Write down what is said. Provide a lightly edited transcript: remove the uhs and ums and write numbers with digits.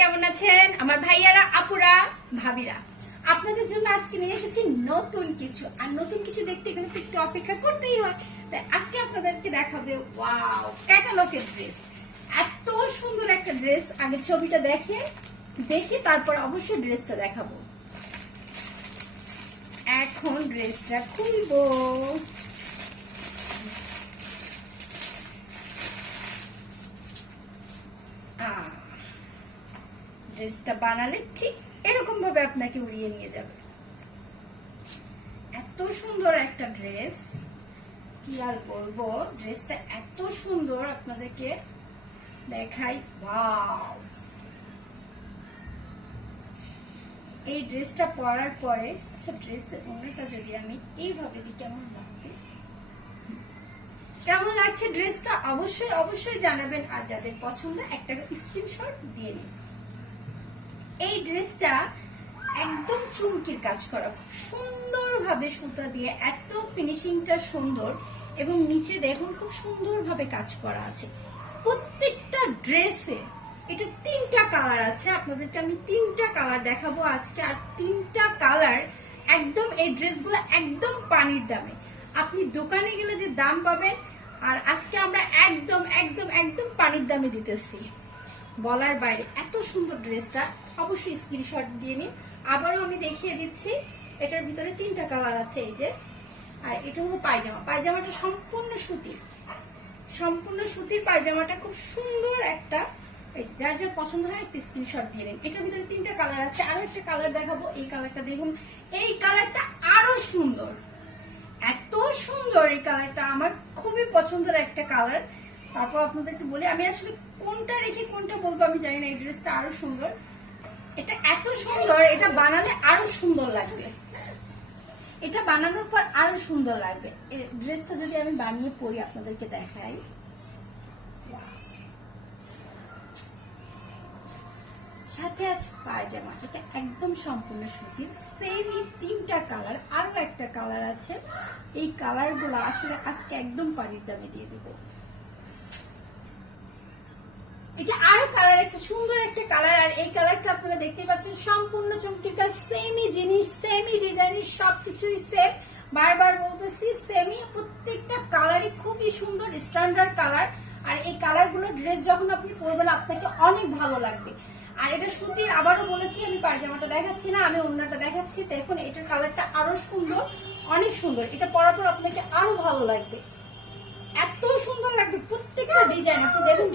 কেমন আছেন আমার ভাইয়ারা, আপুরা, ভাবিরা? আপনাদের জন্য আজকে নিয়ে এসেছি নতুন কিছু। আর নতুন কিছু দেখতে গেলে তো একটু অপেক্ষা করতেই হয়। তাই আজকে আপনাদেরকে দেখাবে ওয়াও ক্যাটালগের ড্রেস। এত সুন্দর একটা ড্রেস। আগে ছবিটা দেখি তারপর অবশ্যই ড্রেসটা দেখাবো। এখন ড্রেসটা খুলবো। ড্রেসটা বানালে ঠিক এরকম ভাবে আপনাকে উড়িয়ে নিয়ে যাবে। এত সুন্দর একটা ড্রেস, কি আর বলবো। ড্রেসটা এত সুন্দর, আপনাদেরকে দেখাই। ওয়াও, এই ড্রেসটা পরার পরে, আচ্ছা ড্রেসের ওড়নাটা যদি আমি এইভাবে দিই কেমন লাগবে, কেমন লাগছে ড্রেসটা অবশ্যই অবশ্যই জানাবেন। আর যাদের পছন্দ একটা স্ক্রিনশট দিয়ে নিন। এই ড্রেসটা একদম চুমকির কাজ করা, খুব সুন্দরভাবে সুতা দিয়ে, এত ফিনিশিংটা সুন্দর। এবং নিচে দেখুন খুব সুন্দরভাবে কাজ করা আছে প্রত্যেকটা ড্রেসে। এটা 3টা কালার আছে, আপনাদেরকে আমি 3টা কালার দেখাবো আজকে। আর 3টা কালার একদম, এই ড্রেসগুলো একদম পানির দামে। আপনি দোকানে গেলে যে দাম পাবেন, আর আজকে আমরা একদম একদম একদম পানির দামে দিতেছি, বলার বাইরে। এত সুন্দর ড্রেসটা, অবশ্যই স্ক্রিনশট দিয়ে নিন। আবারও আমি দেখিয়ে দিচ্ছি, এটার ভিতরে 3টা কালার আছে। এই যে, আর এটা হলো পায়জামা। পায়জামাটা সম্পূর্ণ সুতির পায়জামাটা খুব সুন্দর একটা। যার যার পছন্দ হয় একটা স্ক্রিনশট দিয়ে নিন। এটার ভিতরে 3টা কালার আছে। আরো একটা কালার দেখাবো। এই কালারটা দেখুন, এই কালারটা আরো সুন্দর, এত সুন্দর। এই কালারটা আমার খুবই পছন্দের একটা কালার। তারপর আপনাদেরকে বলি, আমি আসলে কোনটা রেখে কোনটা বলবো আমি জানি না। এই ড্রেসটা আরো সুন্দর, এটা এত সুন্দর। এটা বানালে আরো সুন্দর লাগবে, এটা বানানোর পর আরো সুন্দর লাগবে। এই ড্রেসটা যদি আমি বানিয়ে পরি আপনাদেরকে দেখাই। সাথে আছে পায়জামা, এটা একদম সম্পূর্ণ সুতির, সেমই 3টা কালার। আরো একটা কালার আছে। এই কালারগুলো আসলে আজকে একদম পানির দামে দিয়ে দেবো। এটা আরো কালার, একটা সুন্দর একটা কালার। আর এই কালারটা আপনারা দেখতে পাচ্ছেন সম্পূর্ণ চমকির কাজ, সেমই জিনিস, সেমই ডিজাইনের, সবকিছুই সেম। বারবার বলতেছি সেমই। প্রত্যেকটা কালারই খুবই সুন্দর, স্ট্যান্ডার্ড কালার। আর এই কালারগুলো ড্রেস যখন আপনি পরবেন আপনাকে অনেক ভালো লাগবে। আর এটা সুতির, আবারও বলেছি, আমি পায়জামাটা দেখাচ্ছি না, আমি ওড়নাটা দেখাচ্ছি। দেখুন এটার কালারটা আরো সুন্দর, অনেক সুন্দর। এটা পরার পর আপনাকে আরো ভালো লাগবে, এত সুন্দর লাগবে প্রত্যেকটা ডিজাইন। আপনি দেখুন